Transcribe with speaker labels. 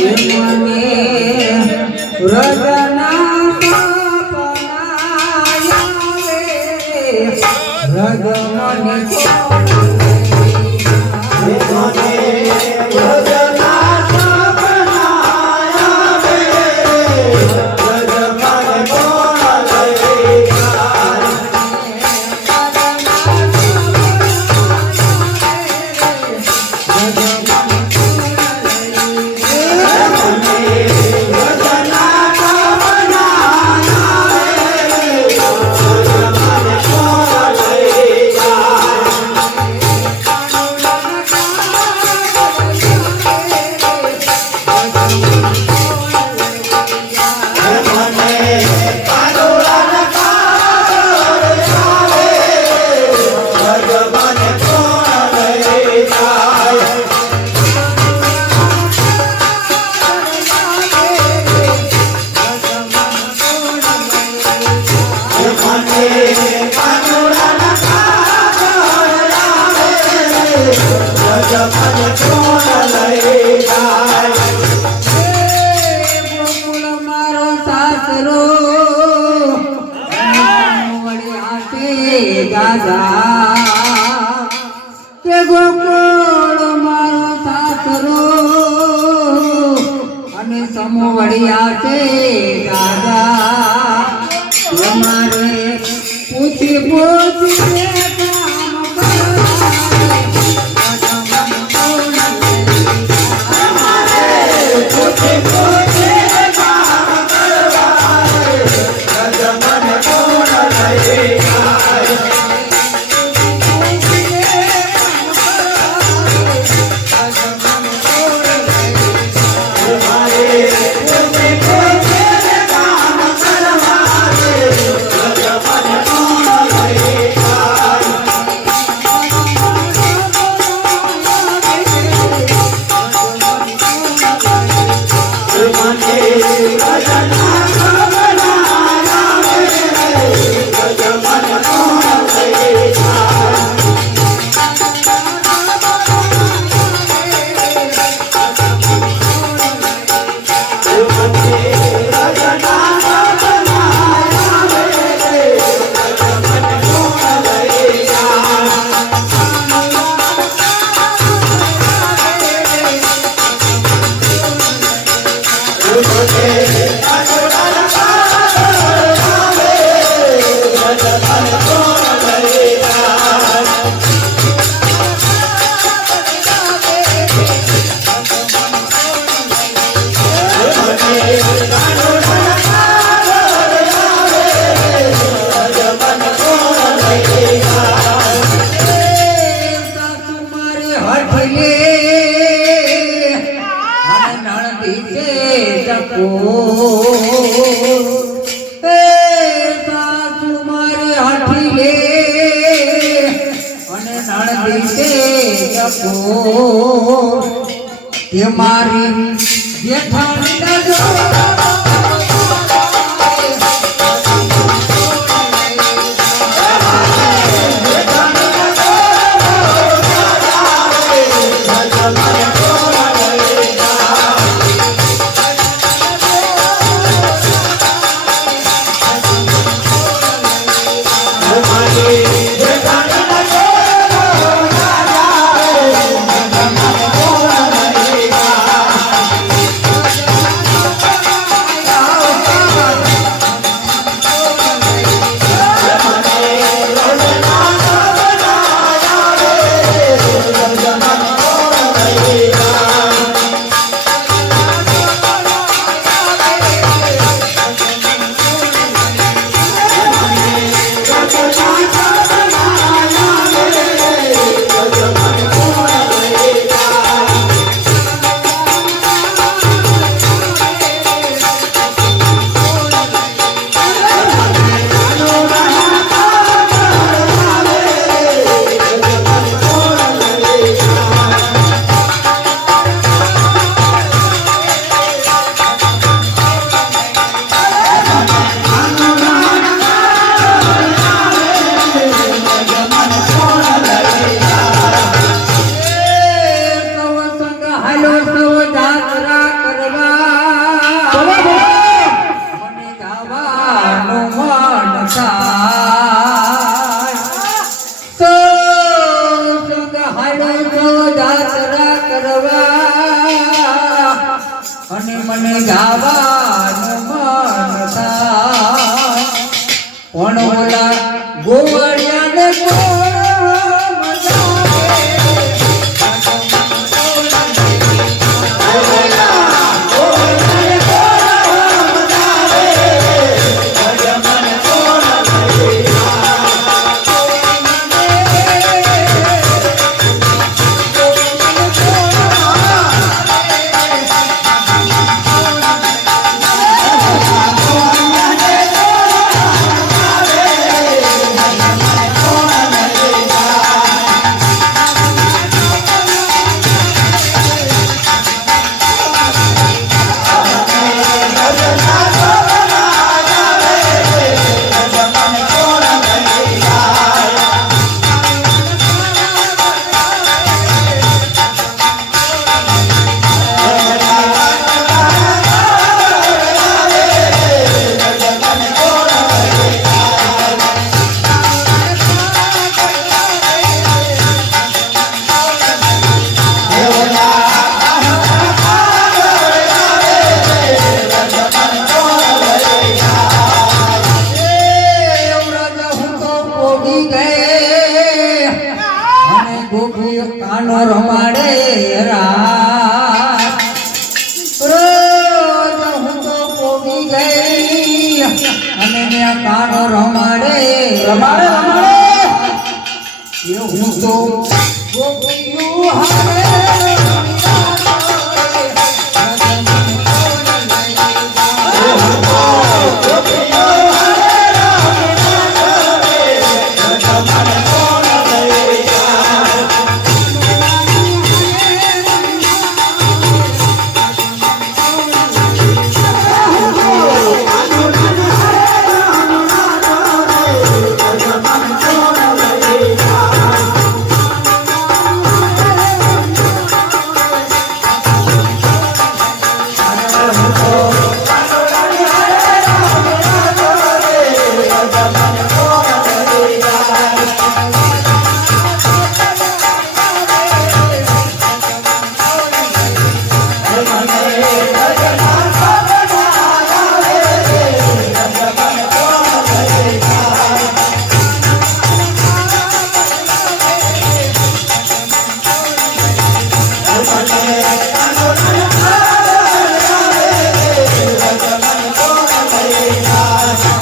Speaker 1: મને હૃદયના દાદા કે ગોકુળ મારો સાસરો અને સમો વળી કે દાદા તમારે પૂછી પૂછી Hey. Thank you. મારે હઠલે અને નણદી મને ગાવાનું મન થાય પણ રમાડે રા રોજ હું તો પોગી ગઈ. અને ત્યાં કાનો રમાડે
Speaker 2: રમાડે, રમાડે.
Speaker 1: એ હું તો ગોપીઓ હારે.